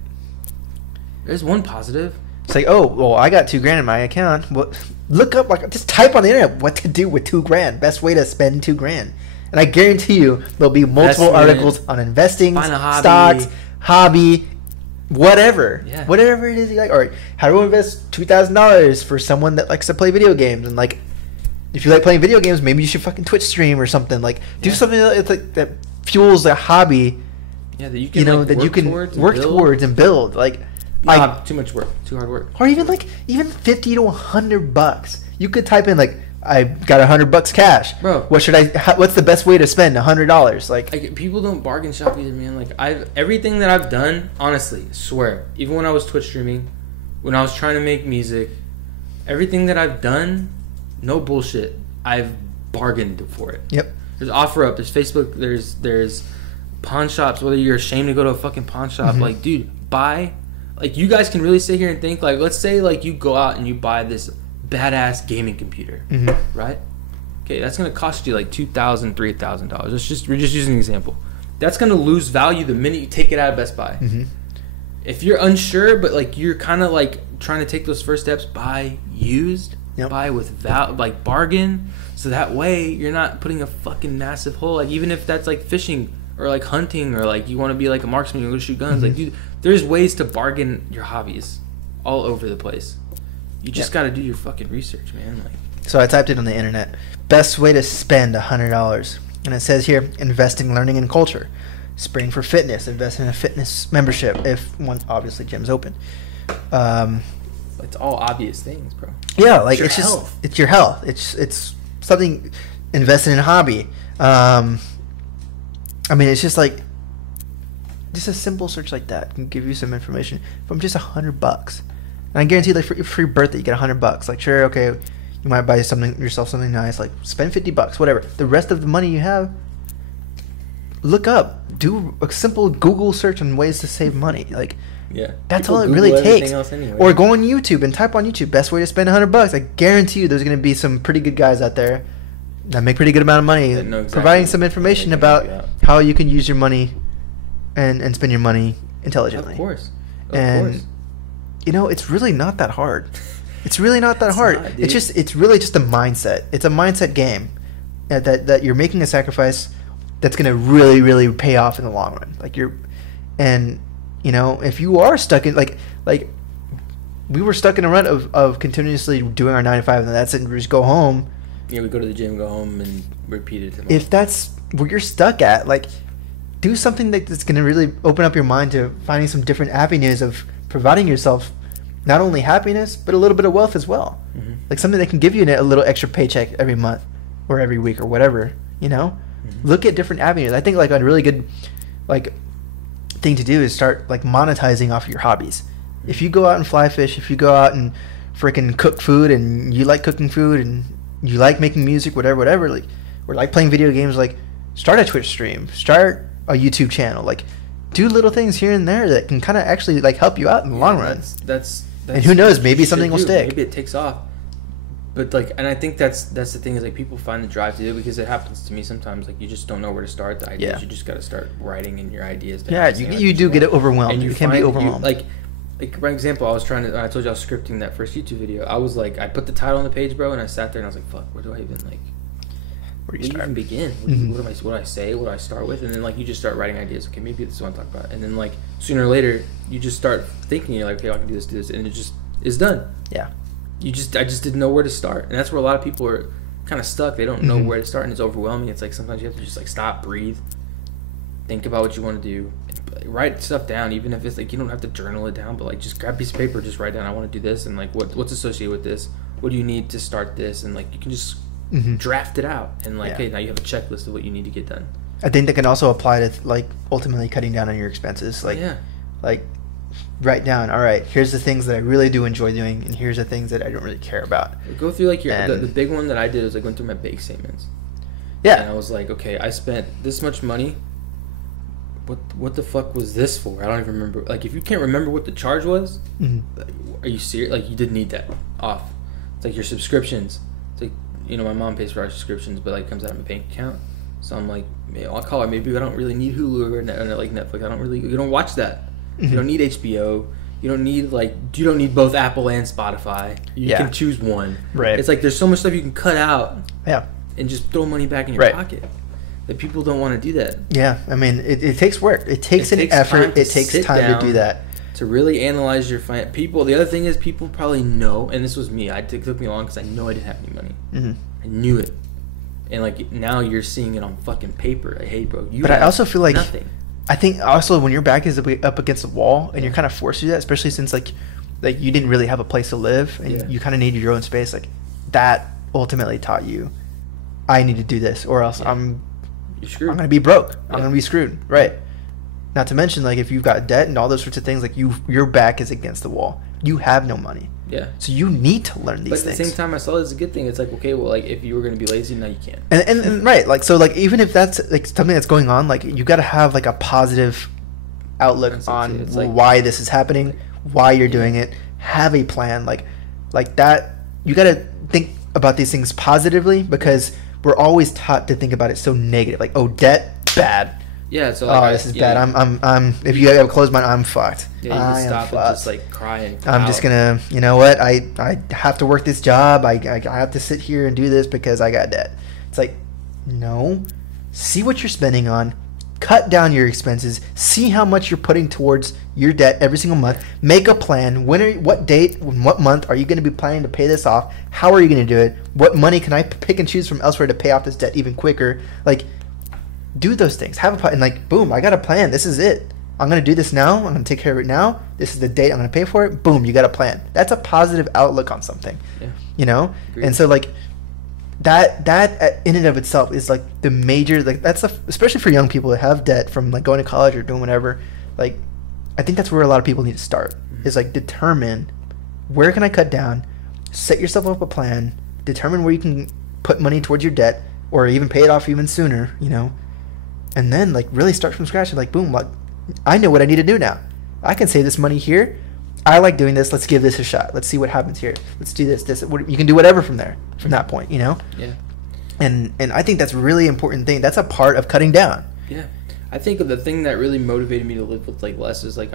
There's one positive. It's like, oh, well, I got $2,000 in my account. Well, look up, like, just type on the internet what to do with $2,000. Best way to spend $2,000. And I guarantee you, there'll be multiple Investment, articles on investing, find a hobby. stocks, hobby, whatever. Yeah. Whatever it is you like. Or how to invest $2,000 for someone that likes to play video games. And, like, if you like playing video games, maybe you should fucking Twitch stream or something. Like, do Yeah. something that fuels a hobby, Yeah, that you can like, that you work can towards work towards and build. Like, too much work, too hard work. or even $50 to $100. You could type in like, I got $100 cash. Bro. What's the best way to spend $100? Like, People don't bargain shop either, man. Like everything that I've done, honestly, swear, even when I was Twitch streaming, when I was trying to make music, everything that I've done, no bullshit, I've bargained for it. yep. There's OfferUp, there's Facebook, there's pawn shops. Whether you're ashamed to go to a fucking pawn shop, like, dude, buy. Like, you guys can really sit here and think, like, let's say like you go out and you buy this badass gaming computer, right? Okay, that's gonna cost you like $2,000, $3,000. We're just using an example. That's gonna lose value the minute you take it out of Best Buy. If you're unsure, but like you're kind of like trying to take those first steps, buy used, Yep. buy with like bargain, so that way you're not putting a fucking massive hole. Like even if that's like fishing or like hunting or like you want to be like a marksman, you go shoot guns. Like, dude, there's ways to bargain your hobbies all over the place. You just got to do your fucking research, man. Like, So I typed it on the internet. Best way to spend $100. And it says here, investing, learning, and culture. Spring for fitness. Invest in a fitness membership if one, obviously, gym's open. it's all obvious things, bro. Yeah, like It's it's your just health. it's your health. It's something invested in a hobby. I mean, it's just like just a simple search like that can give you some information from just $100. And I guarantee, like, for your free birthday, you get $100. Like, sure, okay, you might buy yourself something nice. Like, spend $50, whatever. The rest of the money you have, look up, do a simple Google search on ways to save money. Like, Yeah, that's people all it Google really everything takes. else anyway. Or go on YouTube and type on YouTube best way to spend $100. I guarantee you, there's going to be some pretty good guys out there that make pretty good amount of money, That know exactly providing some what information they can help about you out. how you can use your money and spend your money intelligently. Of course. And you know, it's really not that hard. It's really not that It's hard. not, dude. It's really just a mindset. It's a mindset game that you're making a sacrifice that's going to really, really pay off in the long run. Like and you know, if you are stuck in like we were stuck in a rut of continuously doing our 9 to 5 and that's it, and we just go home. Yeah, we go to the gym, go home, and repeat it. Tomorrow. If that's where you're stuck at, like, do something that's going to really open up your mind to finding some different avenues of providing yourself not only happiness but a little bit of wealth as well. Mhm. Like something that can give you a little extra paycheck every month or every week or whatever. You know, look at different avenues. I think like a really good like thing to do is start like monetizing off your hobbies. If you go out and fly fish, if you go out and freaking cook food, and you like cooking food, and you like making music, whatever, like, or like playing video games, like, start a Twitch stream, start a YouTube channel, like, do little things here and there that can kind of actually like help you out in the long run. That's and who knows, maybe something will stick. Maybe it takes off. But like, and I think that's the thing, is like, people find the drive to do it, because it happens to me sometimes. Like, you just don't know where to start the ideas. You just got to start writing in your ideas down. Yeah, you do get overwhelmed. And you can be overwhelmed. Like for example, I told you I was scripting that first YouTube video. I was like, I put the title on the page, bro, and I sat there and I was like, fuck, where do I even like? Where do you even begin? What do I say? What do I start with? And then like, you just start writing ideas. Okay, maybe this is what I'm talking about. And then like, sooner or later, you just start thinking. You're like, okay, I can do this, and it just is done. Yeah. I just didn't know where to start, and that's where a lot of people are kind of stuck. They don't know where to start, and it's overwhelming. It's like sometimes you have to just like stop, breathe, think about what you want to do, write stuff down. Even if it's like, you don't have to journal it down, but like, just grab a piece of paper, just write down, I want to do this, and like, what's associated with this, what do you need to start this, and like, you can just draft it out, and like, hey, now you have a checklist of what you need to get done. I think that can also apply to like ultimately cutting down on your expenses. Like, like, write down, all right, here's the things that I really do enjoy doing, and here's the things that I don't really care about. Go through like the big one that I did was like, went through my bank statements. Yeah. And I was like, okay, I spent this much money. What the fuck was this for? I don't even remember. Like, if you can't remember what the charge was, are you serious? Like, you didn't need that off. It's like your subscriptions. It's like, you know, my mom pays for our subscriptions, but like, comes out of my bank account. So I'm like, I'll call it. Maybe I don't really need Hulu or like Netflix. You don't watch that. You don't need HBO. You don't need both Apple and Spotify. You can choose one. Right. It's like, there's so much stuff you can cut out. Yeah. And just throw money back in your pocket. That people don't want to do that. Yeah, I mean, it takes work. It takes an effort. It takes time to do that. To really analyze your people. The other thing is, people probably know, and this was me. It took me long because I know I didn't have any money. I knew it, and like, now you're seeing it on fucking paper. Like, hey, bro, But I also feel like nothing. I think also when your back is up against the wall and you're kind of forced to do that, especially since like you didn't really have a place to live and you kind of needed your own space. Like, that ultimately taught you, I need to do this, or else I'm going to be broke. I'm going to be screwed. Right. Not to mention, like, if you've got debt and all those sorts of things, like, your back is against the wall. You have no money. Yeah. So you need to learn these things. But at the same time, I saw it as a good thing. It's like, okay, well, like, if you were going to be lazy, now you can't. And right. Like, so, like, even if that's, like, something that's going on, like, you got to have, like, a positive outlook on why this is happening, why you're doing it. Have a plan. Like that. You got to think about these things positively, because we're always taught to think about it so negative. Like, oh, debt, bad. Yeah, so like, this is bad. I'm if you have a closed mind, I'm fucked. Yeah, you just stop and just like cry and cry. I'm just gonna, you know what? I have to work this job. I have to sit here and do this because I got debt. It's like, no. See what you're spending on. Cut down your expenses. See how much you're putting towards your debt every single month. Make a plan. What date, what month are you going to be planning to pay this off? How are you going to do it? What money can I pick and choose from elsewhere to pay off this debt even quicker? Like, do those things. Have a plan. And like, boom, I got a plan. This is it. I'm going to do this now. I'm going to take care of it now. This is the date I'm going to pay for it. Boom, you got a plan. That's a positive outlook on something. Yeah. You know? Agreed. And so, like, that in and of itself is like the major, like, that's especially for young people that have debt from like going to college or doing whatever. Like, I think that's where a lot of people need to start. Is like, determine where can I cut down, set yourself up a plan, determine where you can put money towards your debt or even pay it off even sooner, you know, and then like really start from scratch and like, boom, like, I know what I need to do now. I can save this money here. I like doing this. Let's give this a shot. Let's see what happens here. Let's do this. You can do whatever from there, from that point, you know? Yeah. And I think that's a really important thing. That's a part of cutting down. Yeah. I think the thing that really motivated me to live with like less is like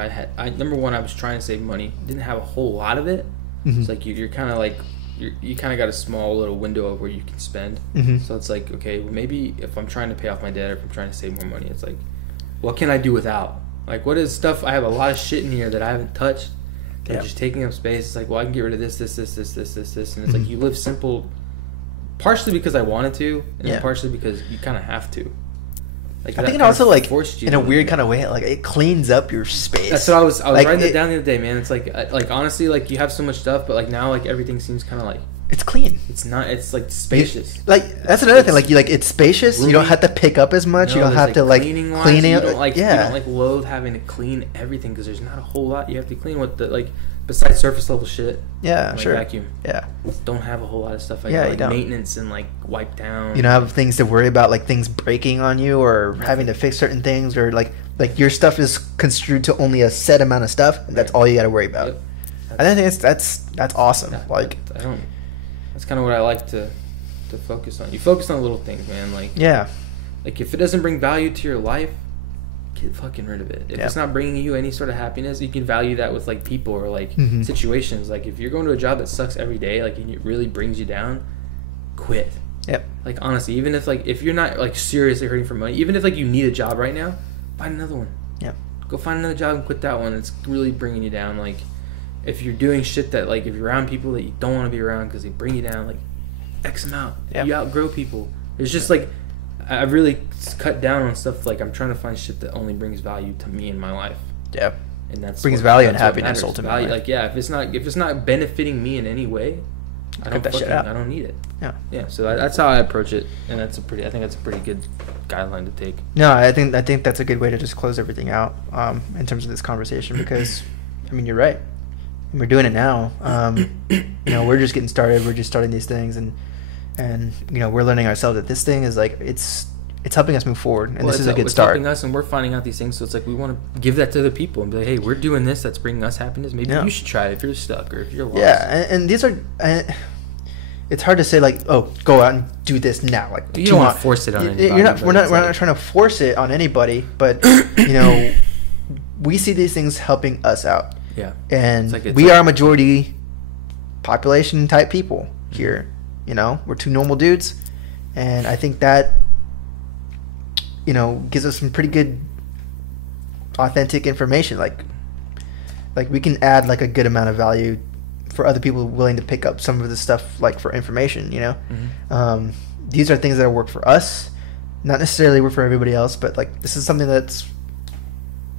number one, I was trying to save money. Didn't have a whole lot of it. Mm-hmm. It's like you're kind of like, you kind of got a small little window of where you can spend. Mm-hmm. So it's like, okay, well, maybe if I'm trying to pay off my debt or if I'm trying to save more money, it's like, what can I do without? Like, what is stuff? I have a lot of shit in here that I haven't touched. They're just taking up space. It's like, well, I can get rid of this. And it's like, you live simple, partially because I wanted to, and partially because you kind of have to. Like, I think it also, like, in a weird kind of way, like, it cleans up your space. That's what I was like, writing it down the other day, man. It's like honestly, like, you have so much stuff, but like now, like, everything seems kind of like It's clean. It's not. It's like spacious. Like that's another thing. Like it's spacious. Roomy. You don't have to pick up as much. You don't have to like cleaning wise, clean it. You don't like yeah. you don't like loathe having to clean everything because there's not a whole lot you have to clean with the like besides surface level shit. Yeah, like sure. Vacuum. Yeah. Don't have a whole lot of stuff like Yeah, that. you Like don't. maintenance and like wipe down. You don't have things to worry about, like things breaking on you or having to fix certain things, or like your stuff is construed to only a set amount of stuff. And that's all you got to worry about. Yep. I think that's awesome. Yeah, like I don't. That's kind of what I like to focus on. You focus on little things, man. Like yeah, like if it doesn't bring value to your life, get fucking rid of it. If it's not bringing you any sort of happiness, you can value that with like people or like situations. Like if you're going to a job that sucks every day, like and it really brings you down, quit. Yep. Like honestly, even if you're not like seriously hurting for money, even if like you need a job right now, find another one. Yep. Go find another job and quit that one. It's really bringing you down. Like if you're doing shit that like if you're around people that you don't want to be around because they bring you down, like X them out. Yep. You outgrow people. It's just like I've really cut down on stuff. Like I'm trying to find shit that only brings value to me in my life. Yeah. And that's brings value and that's what happiness matters. ultimately. Value, like if it's not benefiting me in any way, I don't need it. Yeah. Yeah. So that's how I approach it, and I think that's a pretty good guideline to take. No, I think that's a good way to just close everything out in terms of this conversation because, I mean, you're right. And we're doing it now. You know, we're just getting started. We're just starting these things, and you know, we're learning ourselves that this thing is like it's helping us move forward, and this is a good start. It's helping us, and we're finding out these things. So it's like we want to give that to other people and be like, hey, we're doing this. That's bringing us happiness. Maybe you should try it if you're stuck or if you're lost. Yeah, and these are. It's hard to say like, oh, go out and do this now. Like you don't want to force it on anybody. We're not trying to force it on anybody, but you know, we see these things helping us out. Yeah, and we are a majority population type people here. You know, we're two normal dudes, and I think that, you know, gives us some pretty good, authentic information. Like we can add like a good amount of value for other people willing to pick up some of this stuff, like for information. You know, these are things that work for us, not necessarily work for everybody else, but like this is something that's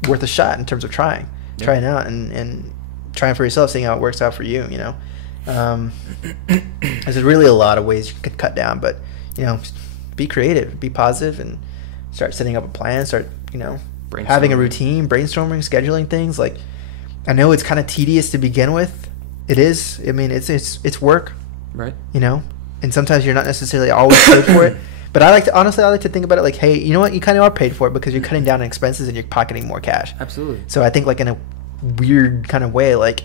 worth a shot in terms of trying out and trying for yourself, seeing how it works out for you. You know. There's really a lot of ways you could cut down, but you know, be creative, be positive, and start setting up a plan. Start, you know, having a routine, brainstorming, scheduling things. Like, I know it's kind of tedious to begin with. It is. I mean, it's work, right? You know, and sometimes you're not necessarily always paid for it. But I like to think about it like, hey, you know what? You kind of are paid for it because you're cutting down on expenses and you're pocketing more cash. Absolutely. So I think like in a weird kind of way, like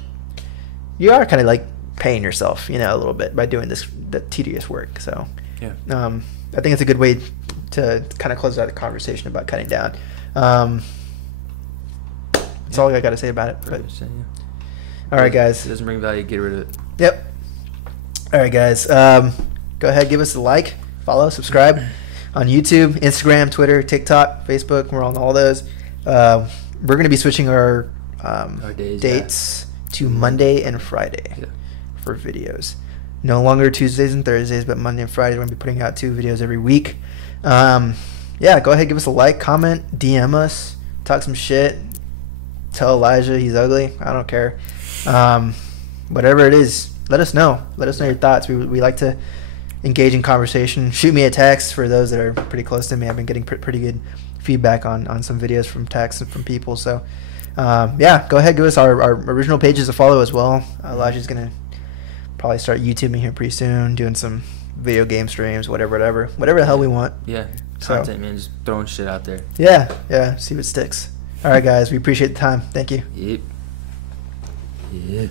you are kind of like paying yourself, you know, a little bit by doing the tedious work. So yeah, I think it's a good way to kind of close out the conversation about cutting down. That's all I got to say about it. But, all right, guys. It doesn't bring value. Get rid of it. Yep. All right, guys. Go ahead, give us a like, follow, subscribe on YouTube, Instagram, Twitter, TikTok, Facebook. We're on all those. We're going to be switching our dates to Monday and Friday for videos. No longer Tuesdays and Thursdays, but Monday and Friday. We're going to be putting out 2 videos every week. Yeah, go ahead, give us a like, comment, DM us, talk some shit. Tell Elijah he's ugly. I don't care. Whatever it is, let us know. Let us know your thoughts. We like to engage in conversation. Shoot me a text for those that are pretty close to me. I've been getting pretty good feedback on some videos from texts and from people. So, yeah, go ahead, give us our original pages to follow as well. Elijah's going to probably start YouTubing here pretty soon, doing some video game streams, whatever the hell we want. Yeah, content, man, just throwing shit out there. Yeah, see what sticks. All right, guys, we appreciate the time. Thank you. Yep. Yeah.